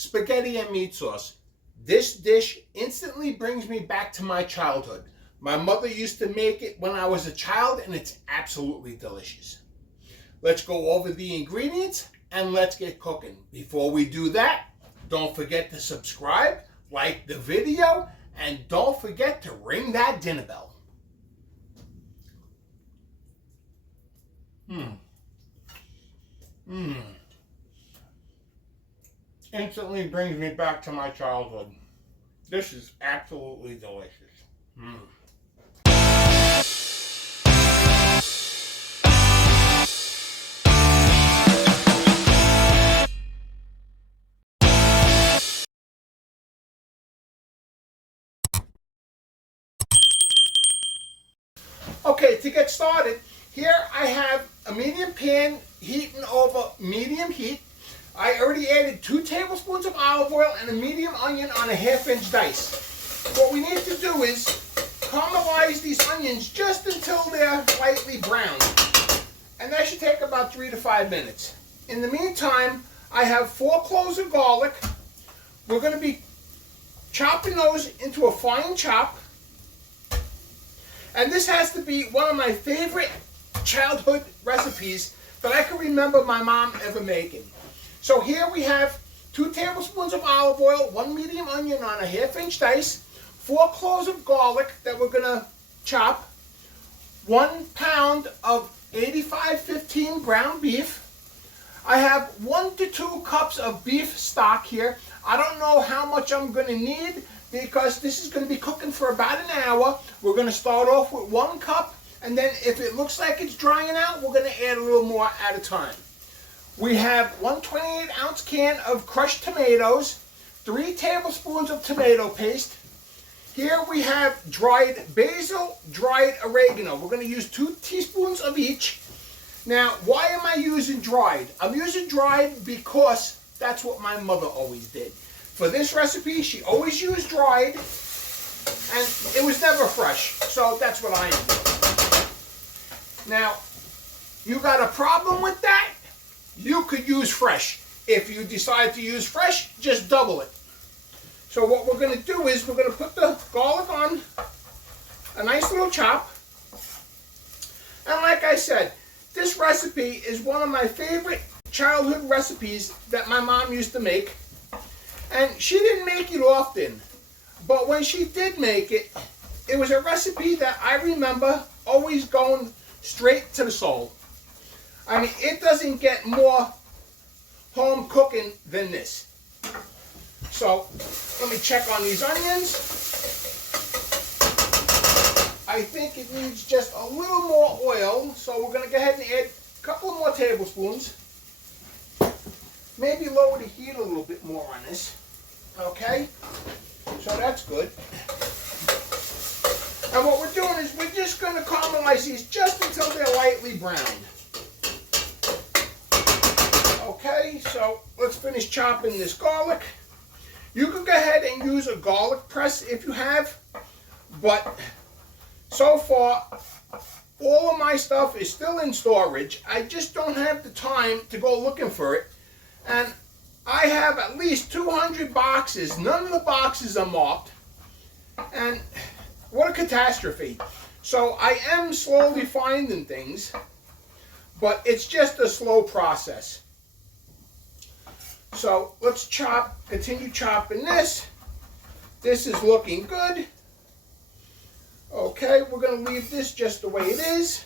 spaghetti and meat sauce. This dish instantly brings me back to my childhood. My mother used to make it when I was a child, and it's absolutely delicious. Let's go over the ingredients and let's get cooking. Before we do that, don't forget to subscribe, like the video, and don't forget to ring that dinner bell. Instantly brings me back to my childhood. This is absolutely delicious. Okay, to get started, here I have a medium pan heating over medium heat. I already added 2 tablespoons of olive oil and a medium onion on a 1/2-inch dice. What we need to do is caramelize these onions just until they're lightly browned. And that should take about 3 to 5 minutes. In the meantime, I have 4 cloves of garlic. We're going to be chopping those into a fine chop. And this has to be one of my favorite childhood recipes that I can remember my mom ever making. So here we have 2 tablespoons of olive oil, 1 medium onion on a 1/2-inch dice, 4 cloves of garlic that we're going to chop, 1 pound of 85-15 ground beef. I have 1 to 2 cups of beef stock here. I don't know how much I'm going to need because this is going to be cooking for about an hour. We're going to start off with 1 cup, and then if it looks like it's drying out, we're going to add a little more at a time. We have 1 28-ounce can of crushed tomatoes, 3 tablespoons of tomato paste. Here we have dried basil, dried oregano. We're going to use 2 teaspoons of each. Now, why am I using dried? I'm using dried because that's what my mother always did. For this recipe, she always used dried, and it was never fresh, so that's what I am doing. Now, you got a problem with that? You could use fresh. If you decide to use fresh, just double it. So what we're going to do is we're going to put the garlic on a nice little chop. And like I said, this recipe is one of my favorite childhood recipes that my mom used to make. And she didn't make it often, but when she did make it, it was a recipe that I remember always going straight to the soul. I mean, it doesn't get more home cooking than this. So, let me check on these onions. I think it needs just a little more oil, so we're going to go ahead and add a couple more tablespoons. Maybe lower the heat a little bit more on this. Okay? So that's good. And what we're doing is we're just going to caramelize these just until they're lightly browned. Okay, so let's finish chopping this garlic. You can go ahead and use a garlic press if you have, but so far all of my stuff is still in storage. I just don't have the time to go looking for it. And I have at least 200 boxes. None of the boxes are marked. And what a catastrophe. So I am slowly finding things, but it's just a slow process. So let's continue chopping this. This is looking good. Okay, we're going to leave this just the way it is.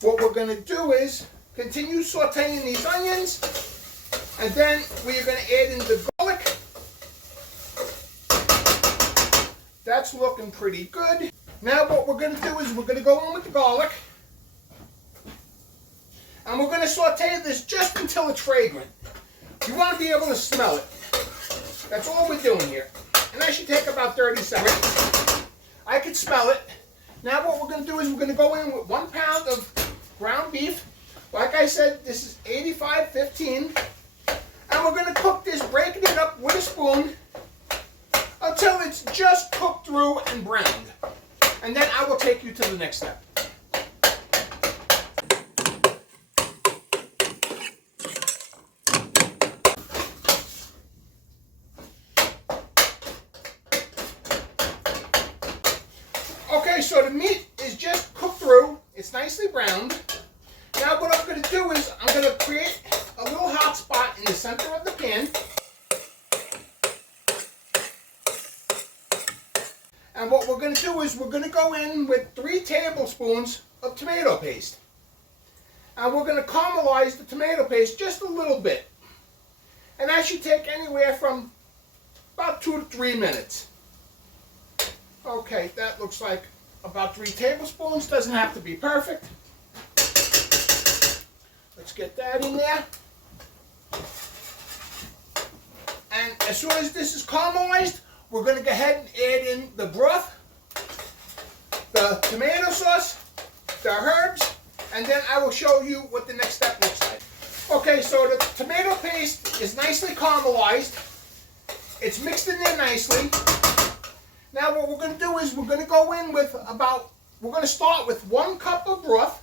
What we're going to do is continue sauteing these onions, and then we are going to add in the garlic. That's looking pretty good. Now what we're going to do is we're going to go in with the garlic, and we're going to saute this just until it's fragrant. You want to be able to smell it. That's all we're doing here. And that should take about 30 seconds. I can smell it. Now what we're going to do is we're going to go in with 1 pound of ground beef. Like I said, this is 85-15. And we're going to cook this, breaking it up with a spoon until it's just cooked through and browned. And then I will take you to the next step. Okay, so the meat is just cooked through. It's nicely browned. Now what I'm going to do is I'm going to create a little hot spot in the center of the pan. And what we're going to do is we're going to go in with 3 tablespoons of tomato paste. And we're going to caramelize the tomato paste just a little bit. And that should take anywhere from about 2 to 3 minutes. Okay, that looks like about 3 tablespoons. Doesn't have to be perfect. Let's get that in there. And as soon as this is caramelized, we're going to go ahead and add in the broth, the tomato sauce, the herbs, and then I will show you what the next step looks like. Okay, so the tomato paste is nicely caramelized. It's mixed in there nicely. Now what we're going to do is we're going to go in with we're going to start with 1 cup of broth.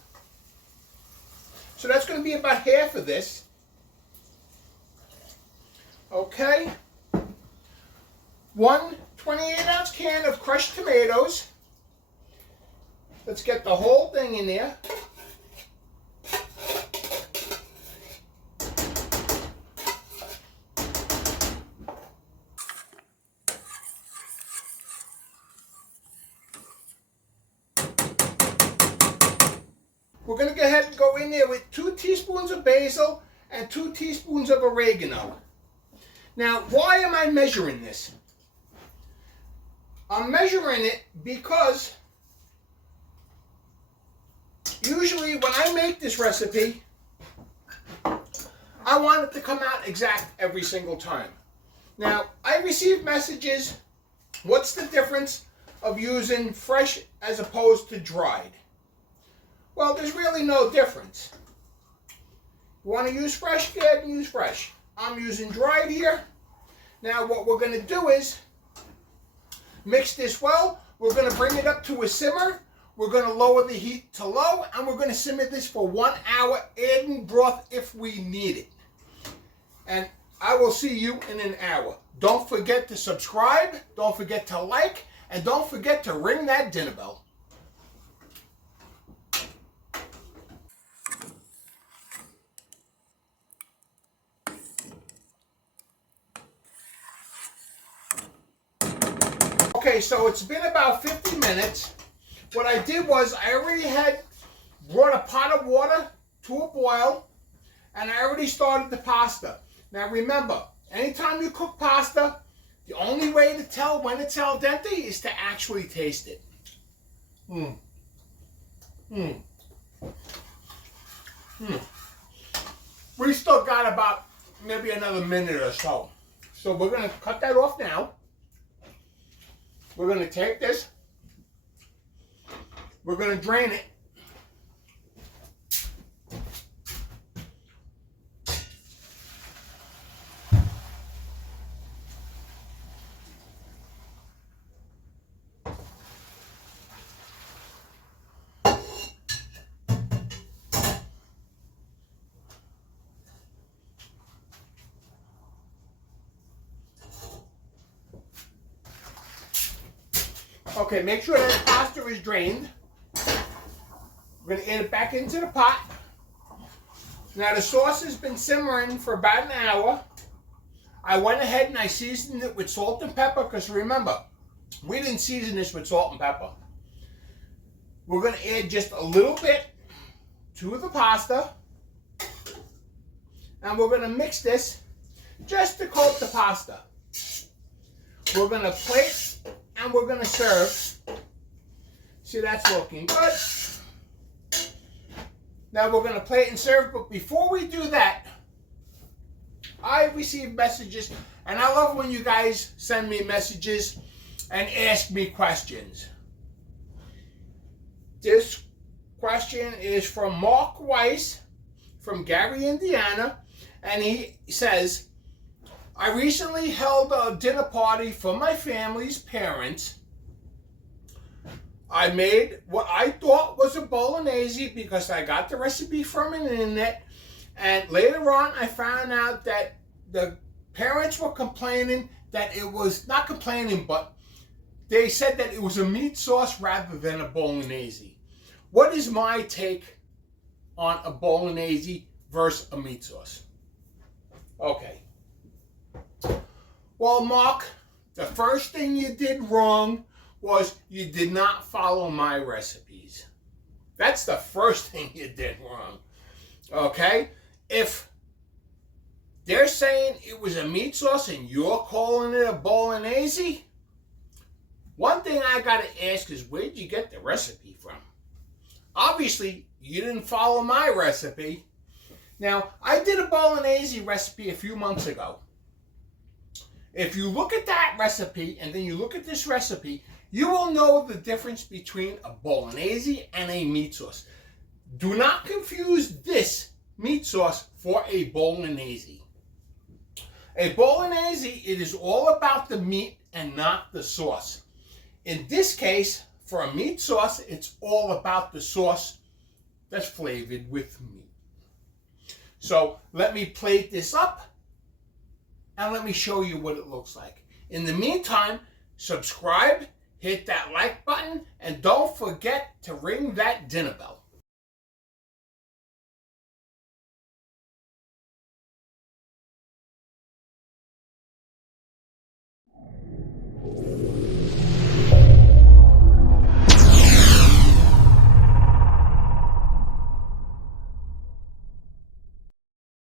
So that's going to be about half of this. Okay. 1 28-ounce can of crushed tomatoes. Let's get the whole thing in there. We're going to go ahead and go in there with 2 teaspoons of basil and 2 teaspoons of oregano. Now, why am I measuring this? I'm measuring it because usually when I make this recipe, I want it to come out exact every single time. Now, I receive messages, what's the difference of using fresh as opposed to dried? Well, there's really no difference. You want to use fresh? Go ahead and use fresh. I'm using dried here. Now what we're going to do is mix this well. We're going to bring it up to a simmer. We're going to lower the heat to low, and we're going to simmer this for 1 hour, adding broth if we need it. And I will see you in an hour. Don't forget to subscribe, don't forget to like, and don't forget to ring that dinner bell. Okay, so it's been about 50 minutes. What I did was I already had brought a pot of water to a boil, and I already started the pasta. Now remember, anytime you cook pasta, the only way to tell when it's al dente is to actually taste it. We still got about maybe another minute or so. So we're going to cut that off now. We're going to take this. We're going to drain it. Okay, make sure that the pasta is drained. We're going to add it back into the pot. Now the sauce has been simmering for about an hour. I went ahead and I seasoned it with salt and pepper because remember, we didn't season this with salt and pepper. We're going to add just a little bit to the pasta. And we're going to mix this just to coat the pasta. We're going to plate and we're going to serve. See, that's looking good. Now we're going to plate and serve, but before we do that, I receive messages, and I love when you guys send me messages and ask me questions. This question is from Mark Weiss from Gary, Indiana, and he says, I recently held a dinner party for my family's parents. I made what I thought was a Bolognese because I got the recipe from the internet, and later on I found out that the parents were complaining that it was, not complaining, but they said that it was a meat sauce rather than a Bolognese. What is my take on a Bolognese versus a meat sauce? Okay. Well, Mark, the first thing you did wrong was you did not follow my recipes. That's the first thing you did wrong. Okay? If they're saying it was a meat sauce and you're calling it a Bolognese, one thing I gotta ask is, where'd you get the recipe from? Obviously, you didn't follow my recipe. Now, I did a Bolognese recipe a few months ago. If you look at that recipe and then you look at this recipe, you will know the difference between a Bolognese and a meat sauce. Do not confuse this meat sauce for a Bolognese. A Bolognese, it is all about the meat and not the sauce. In this case, for a meat sauce, it's all about the sauce that's flavored with meat. So let me plate this up and let me show you what it looks like. In the meantime, subscribe, hit that like button, and don't forget to ring that dinner bell.